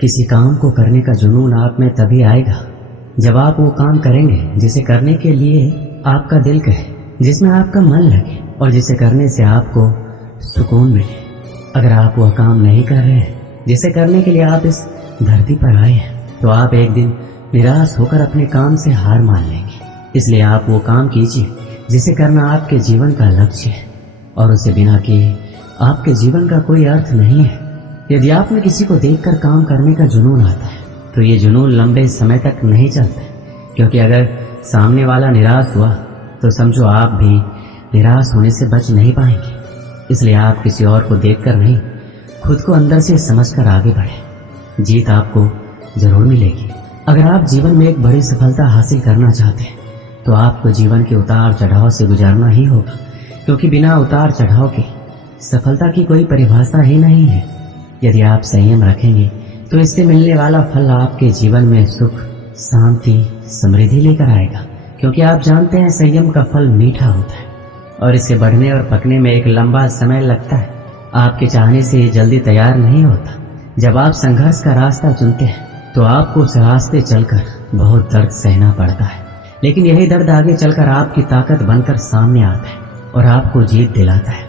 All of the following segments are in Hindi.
किसी काम को करने का जुनून आप में तभी आएगा जब आप वो काम करेंगे जिसे करने के लिए आपका दिल कहे, जिसमें आपका मन लगे और जिसे करने से आपको सुकून मिले। अगर आप वह काम नहीं कर रहे हैं जिसे करने के लिए आप इस धरती पर आए हैं, तो आप एक दिन निराश होकर अपने काम से हार मान लेंगे। इसलिए आप वो काम कीजिए जिसे करना आपके जीवन का लक्ष्य है, और उसे बिना किए आपके जीवन का कोई अर्थ नहीं है। यदि आप में किसी को देखकर काम करने का जुनून आता है, तो ये जुनून लंबे समय तक नहीं चलता, क्योंकि अगर सामने वाला निराश हुआ तो समझो आप भी निराश होने से बच नहीं पाएंगे। इसलिए आप किसी और को देखकर नहीं, खुद को अंदर से समझकर आगे बढ़े। जीत आपको जरूर मिलेगी। अगर आप जीवन में एक बड़ी सफलता हासिल करना चाहते हैं, तो आपको जीवन के उतार चढ़ाव से गुजरना ही होगा, क्योंकि बिना उतार चढ़ाव के सफलता की कोई परिभाषा ही नहीं है। यदि आप संयम रखेंगे तो इससे मिलने वाला फल आपके जीवन में सुख, शांति, समृद्धि लेकर आएगा, क्योंकि आप जानते हैं संयम का फल मीठा होता है और इसे बढ़ने और पकने में एक लंबा समय लगता है। आपके चाहने से ये जल्दी तैयार नहीं होता। जब आप संघर्ष का रास्ता चुनते हैं तो आपको उस रास्ते चलकर बहुत दर्द सहना पड़ता है, लेकिन यही दर्द आगे चलकर आपकी ताकत बनकर सामने आता है और आपको जीत दिलाता है।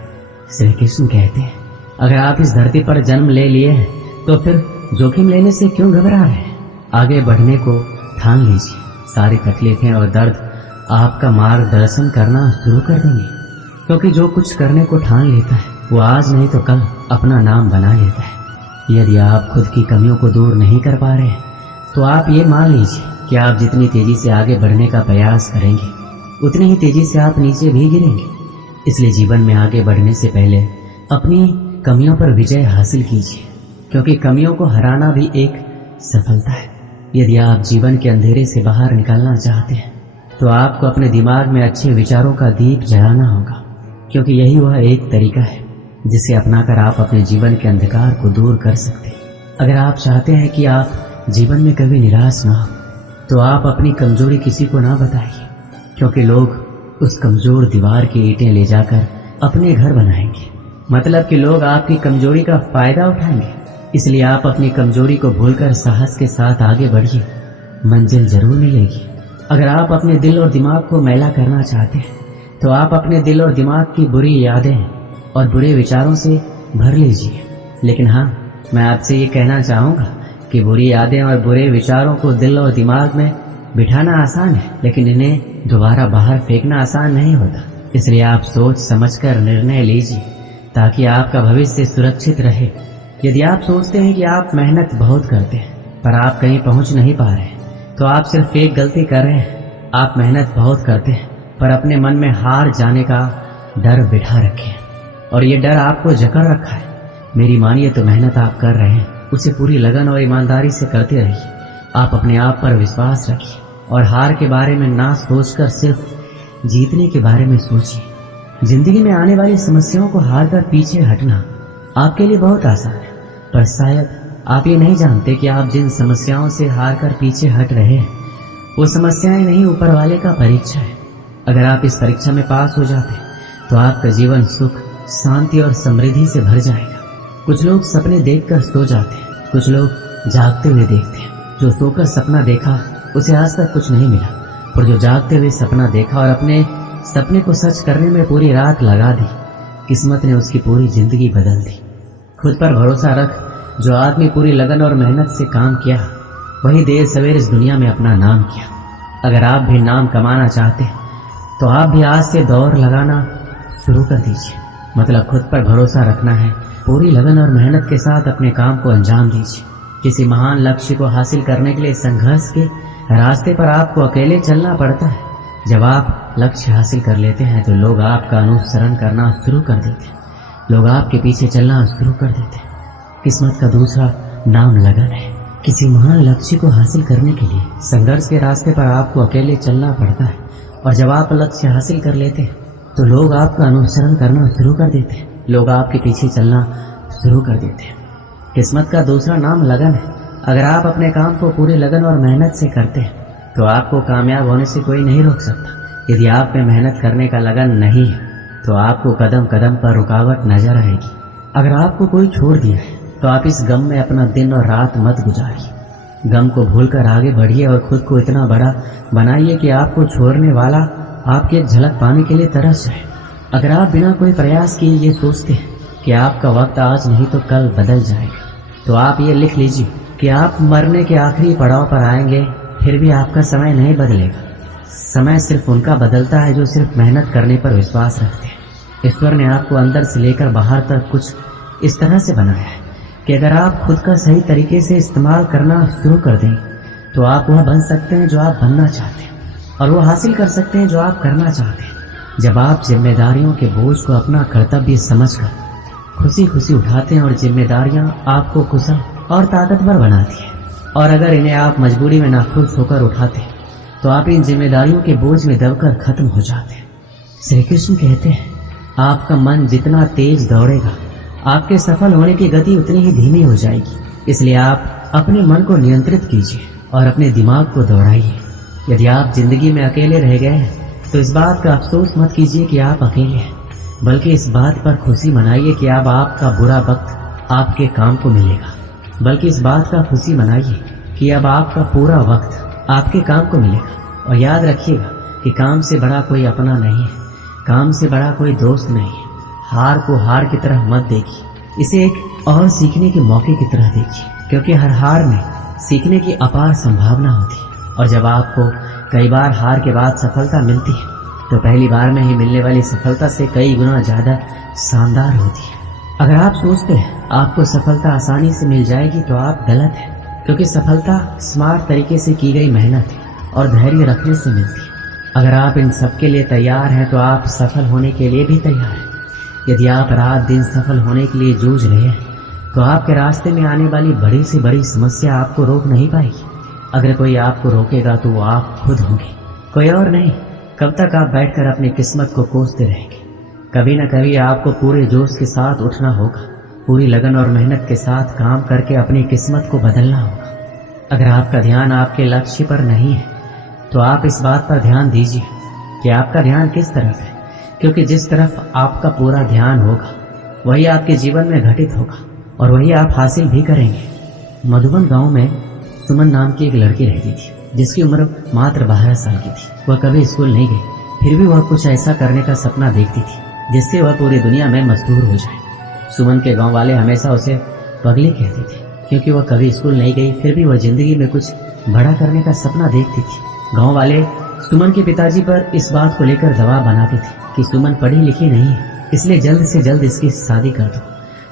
श्री कृष्ण कहते हैं, अगर आप इस धरती पर जन्म ले लिए हैं तो फिर जोखिम लेने से क्यों घबरा रहे हैं? आगे बढ़ने को ठान लीजिए। सारी तकलीफें और दर्द आपका मार्गदर्शन करना शुरू कर देंगे, क्योंकि जो कुछ करने को ठान लेता है वो आज नहीं तो कल अपना नाम बना लेता है। यदि आप खुद की कमियों को दूर नहीं कर पा रहे हैं, तो आप ये मान लीजिए कि आप जितनी तेजी से आगे बढ़ने का प्रयास करेंगे, उतनी ही तेजी से आप नीचे भी गिरेंगे। इसलिए जीवन में आगे बढ़ने से पहले अपनी कमियों पर विजय हासिल कीजिए, क्योंकि कमियों को हराना भी एक सफलता है। यदि आप जीवन के अंधेरे से बाहर निकलना चाहते हैं, तो आपको अपने दिमाग में अच्छे विचारों का दीप जलाना होगा, क्योंकि यही वह एक तरीका है जिसे अपनाकर आप अपने जीवन के अंधकार को दूर कर सकते हैं। अगर आप चाहते हैं कि आप जीवन में कभी निराश ना हो, तो आप अपनी कमजोरी किसी को ना बताइए, क्योंकि लोग उस कमजोर दीवार की ईंटें ले जाकर अपने घर बनाएंगे। मतलब कि लोग आपकी कमजोरी का फायदा उठाएंगे। इसलिए आप अपनी कमजोरी को भूलकर साहस के साथ आगे बढ़िए, मंजिल जरूर मिलेगी। अगर आप अपने दिल और दिमाग को मैला करना चाहते हैं, तो आप अपने दिल और दिमाग की बुरी यादें और बुरे विचारों से भर लीजिए। लेकिन हाँ, मैं आपसे ये कहना चाहूँगा कि बुरी यादें और बुरे विचारों को दिल और दिमाग में बिठाना आसान है, लेकिन इन्हें दोबारा बाहर फेंकना आसान नहीं होता। इसलिए आप सोच समझकर निर्णय लीजिए, ताकि आपका भविष्य सुरक्षित रहे। यदि आप सोचते हैं कि आप मेहनत बहुत करते हैं पर आप कहीं पहुंच नहीं पा रहे, तो आप सिर्फ एक गलती कर रहे हैं। आप मेहनत बहुत करते हैं पर अपने मन में हार जाने का डर बिठा रखे हैं, और ये डर आपको जकड़ रखा है। मेरी मानिए तो मेहनत आप कर रहे हैं, उसे पूरी लगन और ईमानदारी से करते रहिए। आप अपने आप पर विश्वास रखिए और हार के बारे में ना सोचकर सिर्फ जीतने के बारे में सोचिए। जिंदगी में आने वाली समस्याओं को हार कर पीछे हटना आपके लिए बहुत आसान है, पर शायद आप ये नहीं जानते कि आप जिन समस्याओं से हार कर पीछे हट रहे हैं, वो समस्याएं नहीं, ऊपर वाले का परीक्षा है। अगर आप इस परीक्षा में पास हो जाते हैं, तो आपका जीवन सुख, शांति और समृद्धि से भर जाएगा। कुछ लोग सपने देखकर सो जाते हैं, कुछ लोग जागते हुए देखते हैं। जो सोकर सपना देखा उसे आज तक कुछ नहीं मिला, पर जो जागते हुए सपना देखा और अपने सपने को सच करने में पूरी रात लगा दी, किस्मत ने उसकी पूरी जिंदगी बदल दी। खुद पर भरोसा रख। जो आदमी पूरी लगन और मेहनत से काम किया, वही देर सवेर इस दुनिया में अपना नाम किया। अगर आप भी नाम कमाना चाहते हैं, तो आप भी आज से दौड़ लगाना शुरू कर दीजिए। मतलब खुद पर भरोसा रखना है, पूरी लगन और मेहनत के साथ अपने काम को अंजाम दीजिए। किसी महान लक्ष्य को हासिल करने के लिए संघर्ष के रास्ते पर आपको अकेले चलना पड़ता है। जब आप लक्ष्य हासिल कर लेते हैं, तो लोग आपका अनुसरण करना शुरू कर देते हैं, लोग आपके पीछे चलना शुरू कर देते हैं। किस्मत का दूसरा नाम लगन है। किसी महान लक्ष्य को हासिल करने के लिए संघर्ष के रास्ते पर आपको अकेले चलना पड़ता है, और जब आप लक्ष्य हासिल कर लेते हैं, तो लोग आपका अनुसरण करना शुरू कर देते हैं, लोग आपके पीछे चलना शुरू कर देते हैं। किस्मत का दूसरा नाम लगन है। अगर आप अपने काम को पूरी लगन और मेहनत से करते हैं, तो आपको कामयाब होने से कोई नहीं रोक सकता। यदि आप में मेहनत करने का लगन नहीं है, तो आपको कदम कदम पर रुकावट नजर आएगी। अगर आपको कोई छोड़ दिया है, तो आप इस गम में अपना दिन और रात मत गुजारिए। गम को भूलकर आगे बढ़िए और खुद को इतना बड़ा बनाइए कि आपको छोड़ने वाला आपकी एक झलक पाने के लिए तरस जाए। अगर आप बिना कोई प्रयास किए ये सोचते हैं कि आपका वक्त आज नहीं तो कल बदल जाएगा, तो आप ये लिख लीजिए कि आप मरने के आखिरी पड़ाव पर आएंगे, फिर भी आपका समय नहीं बदलेगा। समय सिर्फ उनका बदलता है जो सिर्फ मेहनत करने पर विश्वास रखते हैं। ईश्वर ने आपको अंदर से लेकर बाहर तक कुछ इस तरह से बनाया है कि अगर आप खुद का सही तरीके से इस्तेमाल करना शुरू कर दें तो आप वह बन सकते हैं जो आप बनना चाहते हैं, और वो हासिल कर सकते हैं जो आप करना चाहते हैं। जब आप जिम्मेदारियों के बोझ को अपना कर्तव्य समझकर खुशी खुशी उठाते हैं और जिम्मेदारियां आपको कुशल और ताकतवर बनाती हैं, और अगर इन्हें आप मजबूरी में नाखुश होकर उठाते हैं तो आप इन जिम्मेदारियों के बोझ में दबकर खत्म हो जाते हैं। श्री कृष्ण कहते हैं, आपका मन जितना तेज दौड़ेगा आपके सफल होने की गति उतनी ही धीमी हो जाएगी। इसलिए आप अपने मन को नियंत्रित कीजिए और अपने दिमाग को दौड़ाइए। यदि आप जिंदगी में अकेले रह गए हैं तो इस बात का अफसोस मत कीजिए कि आप अकेले हैं, बल्कि इस बात पर खुशी मनाइए कि अब आपका बुरा वक्त आपके काम को मिलेगा। बल्कि इस बात का खुशी मनाइए कि अब आपका पूरा वक्त आपके काम को मिलेगा। और याद रखिएगा कि काम से बड़ा कोई अपना नहीं है, काम से बड़ा कोई दोस्त नहीं है। हार को हार की तरह मत देखिए, इसे एक और सीखने के मौके की तरह देखिए, क्योंकि हर हार में सीखने की अपार संभावना होती है। और जब आपको कई बार हार के बाद सफलता मिलती है तो पहली बार में ही मिलने वाली सफलता से कई गुना ज्यादा शानदार होती है। अगर आप सोचते हैं आपको सफलता आसानी से मिल जाएगी तो आप गलत हैं, क्योंकि सफलता स्मार्ट तरीके से की गई मेहनत और धैर्य रखने से मिलती है। अगर आप इन सब के लिए तैयार हैं तो आप सफल होने के लिए भी तैयार हैं। यदि आप रात दिन सफल होने के लिए जूझ रहे हैं तो आपके रास्ते में आने वाली बड़ी से बड़ी समस्या आपको रोक नहीं पाएगी। अगर कोई आपको रोकेगा तो वो आप खुद होंगे, कोई और नहीं। कब तक आप बैठकर अपनी किस्मत को कोसते रहेंगे? कभी न कभी आपको पूरे जोश के साथ उठना होगा, पूरी लगन और मेहनत के साथ काम करके अपनी किस्मत को बदलना होगा। अगर आपका ध्यान आपके लक्ष्य पर नहीं है तो आप इस बात पर ध्यान दीजिए कि आपका ध्यान किस तरफ है, क्योंकि जिस तरफ आपका पूरा ध्यान होगा वही आपके जीवन में घटित होगा और वही आप हासिल भी करेंगे। मधुबन गांव में सुमन नाम की एक लड़की रहती थी जिसकी उम्र मात्र 12 साल की थी। वह कभी स्कूल नहीं गई, फिर भी वह कुछ ऐसा करने का सपना देखती थी जिससे वह पूरी दुनिया में मशहूर हो जाए। सुमन के गांव वाले हमेशा उसे पगली कहते थे, क्योंकि वह कभी स्कूल नहीं गई, फिर भी वह जिंदगी में कुछ बड़ा करने का सपना देखती थी। गांव वाले सुमन के पिताजी पर इस बात को लेकर दबाव बनाते थे कि सुमन पढ़ी लिखी नहीं है, इसलिए जल्द से जल्द इसकी शादी कर दो,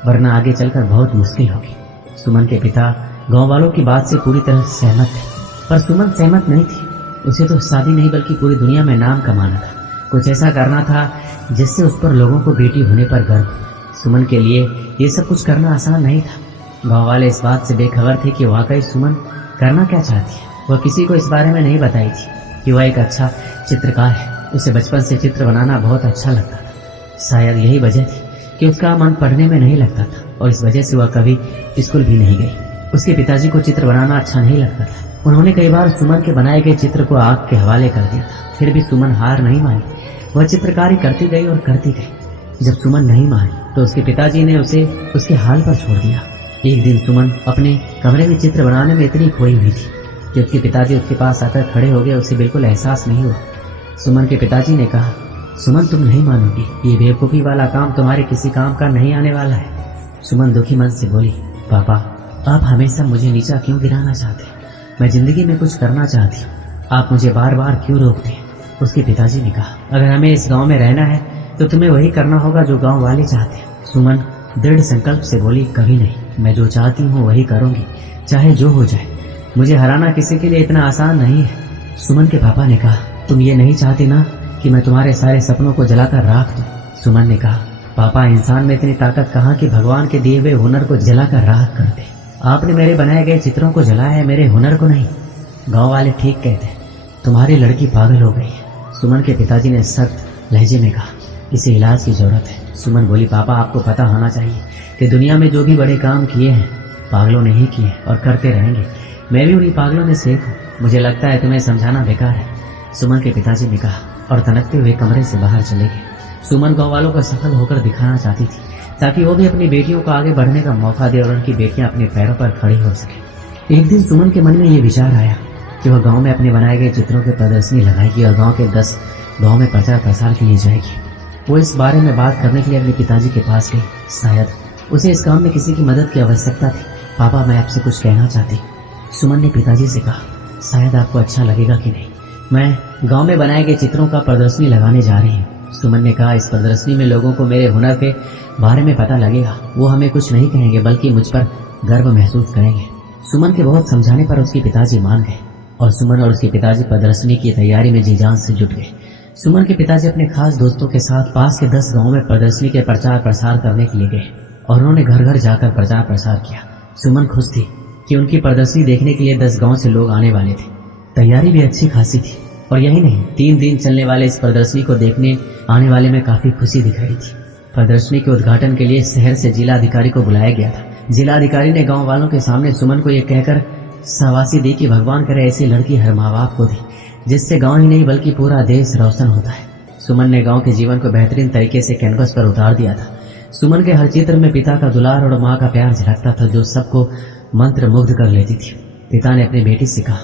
वरना आगे चलकर बहुत मुश्किल होगी। सुमन के पिता गांव वालों की बात से पूरी तरह सहमत थे, पर सुमन सहमत नहीं थी। उसे तो शादी नहीं बल्कि पूरी दुनिया में नाम कमाना था, कुछ ऐसा करना था जिससे उस पर लोगों को बेटी होने पर गर्व हो। सुमन के लिए ये सब कुछ करना आसान नहीं था। गांव वाले इस बात से बेखबर थे कि वाकई सुमन करना क्या चाहती है। वह किसी को इस बारे में नहीं बताई थी कि वह एक अच्छा चित्रकार है। उसे बचपन से चित्र बनाना बहुत अच्छा लगता था। शायद यही वजह थी कि उसका मन पढ़ने में नहीं लगता था और इस वजह से वह कभी स्कूल भी नहीं गई। उसके पिताजी को चित्र बनाना अच्छा नहीं लगता था। उन्होंने कई बार सुमन के बनाए गए चित्र को आग के हवाले कर दिया था, फिर भी सुमन हार नहीं मानी। वह चित्रकारी करती गई और करती गई। जब सुमन नहीं मानी तो उसके पिताजी ने उसे उसके हाल पर छोड़ दिया। एक दिन सुमन अपने कमरे में चित्र बनाने में इतनी खोई हुई थी कि उसके पिताजी उसके पास आकर खड़े हो गए। उसे बिल्कुल एहसास नहीं हुआ। सुमन के पिताजी ने कहा, सुमन तुम नहीं मानोगी, ये बेवकूफ़ी वाला काम तुम्हारे किसी काम का नहीं आने वाला है। सुमन दुखी मन से बोली, पापा आप हमेशा मुझे नीचा क्यों गिराना चाहते हैं? मैं जिंदगी में कुछ करना चाहती हूँ, आप मुझे बार बार क्यों रोकते हैं? उसके पिताजी ने कहा, अगर हमें इस गांव में रहना है तो तुम्हें वही करना होगा जो गांव वाले चाहते हैं। सुमन दृढ़ संकल्प से बोली, कभी नहीं, मैं जो चाहती हूँ वही करूँगी, चाहे जो हो जाए। मुझे हराना किसी के लिए इतना आसान नहीं है। सुमन के पापा ने कहा, तुम ये नहीं चाहती ना कि मैं तुम्हारे सारे सपनों को जलाकर राख दूं? सुमन ने कहा, पापा इंसान में इतनी ताकत कहाँ कि भगवान के दिए हुए हुनर को जलाकर राख कर दे। आपने मेरे बनाए गए चित्रों को जलाया है, मेरे हुनर को नहीं। गांव वाले ठीक कहते हैं, तुम्हारी लड़की पागल हो गई है। सुमन के पिताजी ने सख्त लहजे में कहा, इसे इलाज की जरूरत है। सुमन बोली, पापा आपको पता होना चाहिए कि दुनिया में जो भी बड़े काम किए हैं पागलों ने ही किए और करते रहेंगे। मैं भी उन्हीं पागलों में से एक हूँ। मुझे लगता है तुम्हें समझाना बेकार है। सुमन के पिताजी ने कहा और तनकते हुए कमरे से बाहर चले गए। सुमन गाँव वालों को सफल होकर दिखाना चाहती थी। ताकि वो भी अपनी बेटियों को आगे बढ़ने का मौका दे और उनकी बेटियां अपने पैरों पर खड़ी हो सके। एक दिन सुमन के मन में ये विचार आया कि वह गांव में अपने बनाए गए चित्रों की प्रदर्शनी लगाएगी और गांव के 10 गांव में प्रचार प्रसार के लिए जाएगी। वो इस बारे में बात करने के लिए अपने पिताजी के पास गई। शायद उसे इस काम में किसी की मदद की आवश्यकता थी। पापा, मैं आपसे कुछ कहना चाहती हूँ। सुमन ने पिताजी से कहा, शायद आपको अच्छा लगेगा कि नहीं, मैं गांव में बनाए गए चित्रों का प्रदर्शनी लगाने जा रही हूँ। सुमन ने कहा, इस प्रदर्शनी में लोगों को मेरे हुनर के बारे में पता लगेगा। वो हमें कुछ नहीं कहेंगे बल्कि मुझ पर गर्व महसूस करेंगे। सुमन के बहुत समझाने पर उसके पिताजी मान गए और सुमन और उसके पिताजी प्रदर्शनी की तैयारी में जी जान से जुट गए। सुमन के पिताजी अपने खास दोस्तों के साथ पास के 10 गाँव में प्रदर्शनी के प्रचार प्रसार करने के लिए गए और उन्होंने घर घर जाकर प्रचार प्रसार किया। सुमन खुश थी कि उनकी प्रदर्शनी देखने के लिए 10 गांव से लोग आने वाले थे। तैयारी भी अच्छी खासी थी और यही नहीं, 3 दिन चलने वाले इस प्रदर्शनी को देखने आने वाले में काफी खुशी दिखाई थी। प्रदर्शनी के उद्घाटन के लिए शहर से जिला अधिकारी को बुलाया गया था। जिला अधिकारी ने गाँव वालों के सामने सुमन को यह कहकर शाबाशी दी कि भगवान करे ऐसी लड़की हर माँ बाप को दे, जिससे गाँव ही नहीं बल्कि पूरा देश रोशन होता है। सुमन ने गाँव के जीवन को बेहतरीन तरीके से कैनवस पर उतार दिया था। सुमन के हर चित्र में पिता का दुलार और माँ का प्यार झलकता था, जो सबको मंत्र मुग्ध कर लेती थी। पिता ने अपनी बेटी से कहा,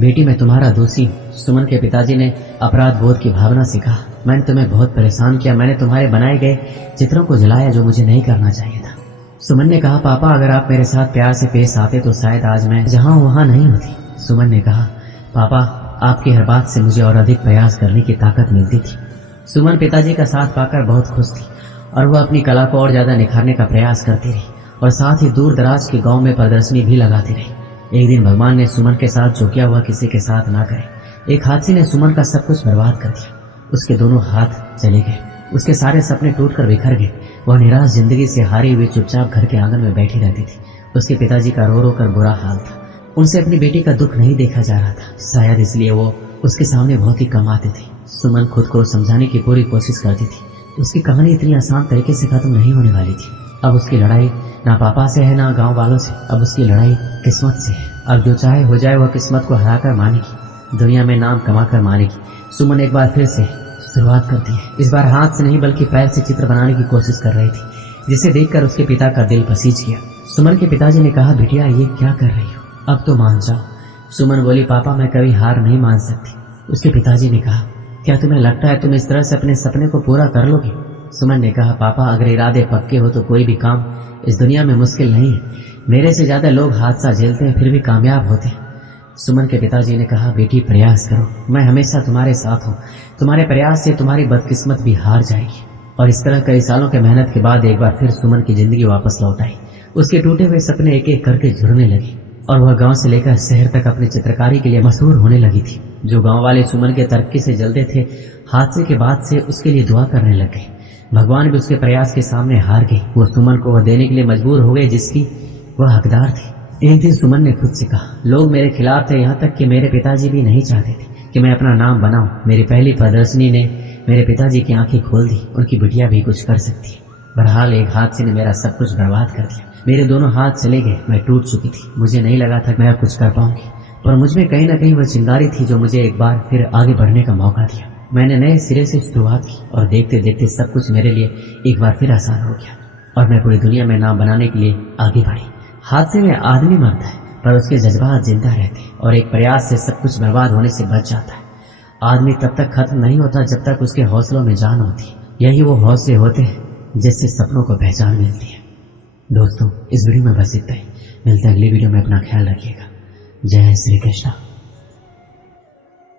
बेटी मैं तुम्हारा दोषी हूँ। सुमन के पिताजी ने अपराध बोध की भावना से कहा, मैंने तुम्हें बहुत परेशान किया, मैंने तुम्हारे बनाए गए चित्रों को जलाया जो मुझे नहीं करना चाहिए था। सुमन ने कहा, पापा अगर आप मेरे साथ प्यार से पेश आते तो शायद आज मैं जहाँ हूँ वहाँ नहीं होती। सुमन ने कहा, पापा आपकी हर बात से मुझे और अधिक प्रयास करने की ताकत मिलती थी। सुमन पिताजी का साथ पाकर बहुत खुश थी और वह अपनी कला को और ज्यादा निखारने का प्रयास करती रही और साथ ही दूर दराज के गांव में प्रदर्शनी भी लगाती रही। एक दिन भगवान ने सुमन के साथ जो किया हुआ किसी के साथ ना करे। एक हादसे ने सुमन का सब कुछ बर्बाद कर दिया। उसके दोनों हाथ चले गए, उसके सारे सपने टूटकर बिखर गए। वह निराश जिंदगी से हारी हुई चुपचाप घर के आंगन में बैठी रहती थी। उसके पिताजी का रो रो कर बुरा हाल था। उनसे अपनी बेटी का दुख नहीं देखा जा रहा था, शायद इसलिए वो उसके सामने बहुत ही कम आते थे। सुमन खुद को समझाने की पूरी कोशिश करती थी। उसकी कहानी इतनी आसान तरीके से खत्म नहीं होने वाली थी। अब उसकी लड़ाई ना पापा से है ना गांव वालों से, अब उसकी लड़ाई किस्मत से है। अब जो चाहे हो जाए वह किस्मत को हराकर मानेगी, दुनिया में नाम कमाकर मानेगी। सुमन एक बार फिर से शुरुआत करती है। इस बार हाथ से नहीं बल्कि पैर से चित्र बनाने की कोशिश कर रही थी, जिसे देखकर उसके पिता का दिल पसीज गया। सुमन के पिताजी ने कहा, बिटिया ये क्या कर रही हो, अब तो मान जाओ। सुमन बोली, पापा मैं कभी हार नहीं मान सकती। उसके पिताजी ने कहा, क्या तुम्हें लगता है तुम इस तरह से अपने सपने को पूरा कर लोगे? सुमन ने कहा, पापा अगर इरादे पक्के हो तो कोई भी काम इस दुनिया में मुश्किल नहीं है। मेरे से ज्यादा लोग हादसा झेलते हैं फिर भी कामयाब होते हैं। सुमन के पिताजी ने कहा, बेटी प्रयास करो, मैं हमेशा तुम्हारे साथ हूँ। तुम्हारे प्रयास से तुम्हारी बदकिस्मत भी हार जाएगी। और इस तरह कई सालों के मेहनत के बाद एक बार फिर सुमन की जिंदगी वापस लौट आई। उसके टूटे हुए सपने एक एक करके जुड़ने लगे और वह गांव से लेकर शहर तक अपनी चित्रकारी के लिए मशहूर होने लगी थी। जो गांव वाले सुमन के तरक्की से जलते थे, हादसे के बाद से उसके लिए दुआ करने लग गए। भगवान भी उसके प्रयास के सामने हार गए। वो सुमन को वह देने के लिए मजबूर हो गए जिसकी वह हकदार थी। एक दिन सुमन ने खुद से कहा, लोग मेरे खिलाफ थे, यहाँ तक कि मेरे पिताजी भी नहीं चाहते थे कि मैं अपना नाम बनाऊं। मेरी पहली प्रदर्शनी ने मेरे पिताजी की आंखें खोल दी। उनकी बिटिया भी कुछ कर सकती है। बहरहाल एक हादसे ने मेरा सब कुछ बर्बाद कर दिया। मेरे दोनों हाथ चले गए, मैं टूट चुकी थी। मुझे नहीं लगा था मैं कुछ कर पाऊंगी, पर मुझमें कहीं ना कहीं वह चिंगारी थी जो मुझे एक बार फिर आगे बढ़ने का मौका दिया। मैंने नए सिरे से शुरुआत की और देखते देखते सब कुछ मेरे लिए एक बार फिर आसान हो गया और मैं पूरी दुनिया में नाम बनाने के लिए आगे बढ़ी। हादसे में आदमी मरता है पर उसके जज्बात जिंदा रहते हैं और एक प्रयास से सब कुछ बर्बाद होने से बच जाता है। आदमी तब तक खत्म नहीं होता जब तक उसके हौसलों में जान होती है। यही वो हौसले होते हैं जिससे सपनों को पहचान मिलती है। दोस्तों इस वीडियो में बस इतना ही। मिलते हैं अगली वीडियो में। अपना ख्याल रखिएगा। जय श्री कृष्ण।